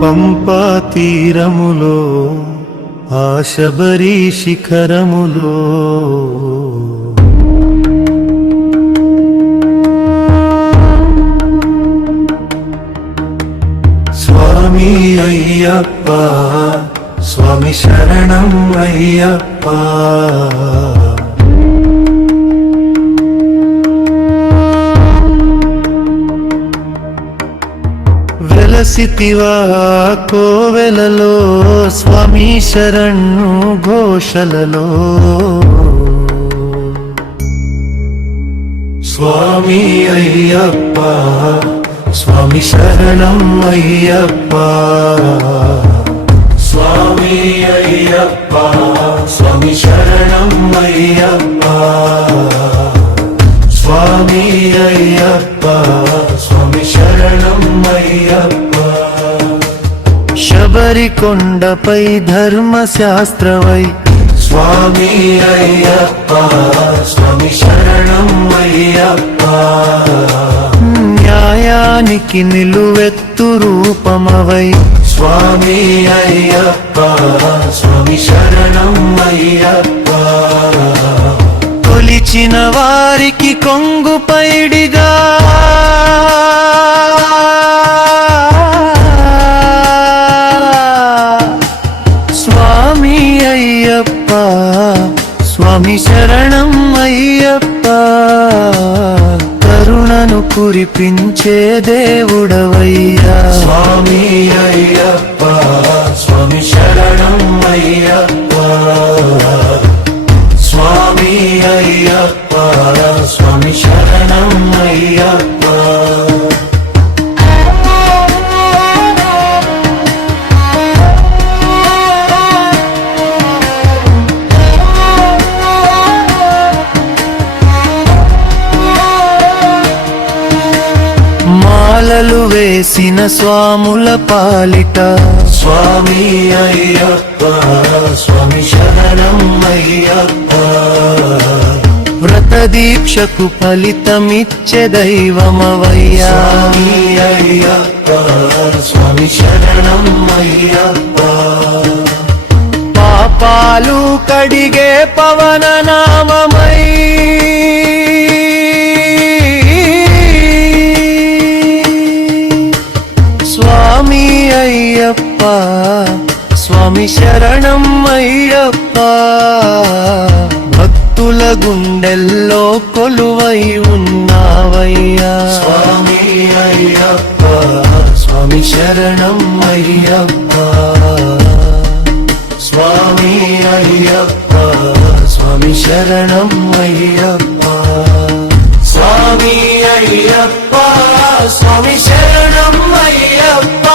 పంపా తీరములో ఆ శబరి శిఖరములో స్వామి అయ్యప్ప స్వామి శరణం అయ్యప్ప వెలసితివా కోవెలలో స్వామి శరణు ఘోషలలో స్వామి అయ్యప్ప స్వామి శరణం అయ్యప్ప స్వామి అయ్యప్ప స్వామి శరణం అయ్యప్ప స్వామి అయ్యప్ప స్వామి శరణం అయ్యప్ప శబరి కొండపై ధర్మశాస్త్రవై స్వామి అయ్యప్ప స్వామి శరణం అయ్యప్ప న్యాయానికి నిలువెత్తు రూపమవై స్వామి అయ్యప్ప స్వామి శరణం అయ్యప్ప కొలిచిన వారికి కొంగు పైడిగా స్వామి అయ్యప్ప స్వామి శరణం అయ్యప్ప కరుణను కురిపించే దేవుడవయ్యా స్వామి అయ్యప్ప స్వామి శరణం అయ్యప్ప స్వామి అయ్యప్ప స్వామి శరణం అయ్యప్ప మాలలు వేసిన స్వాముల పాలిట స్వామి అయ్యప్ప స్వామి శరణం అయ్యప్ప వ్రత దీక్షకు ఫలితమిచ్చే దైవమవయ్యా స్వామి అయ్యప్ప స్వామి శరణం అయ్యప్ప పాపాలు కడిగే పవన నామమై స్వామి అయ్యప్ప స్వామి శరణం అయ్యప్ప భక్తుల గుండెల్లో కొలువై ఉన్నావయ్యా స్వామి అయ్యప్ప స్వామి శరణం అయ్యప్ప స్వామి అయ్యప్ప స్వామి శరణం అయ్యప్ప స్వామి అయ్యప్ప స్వామి శరణం అయ్యప్ప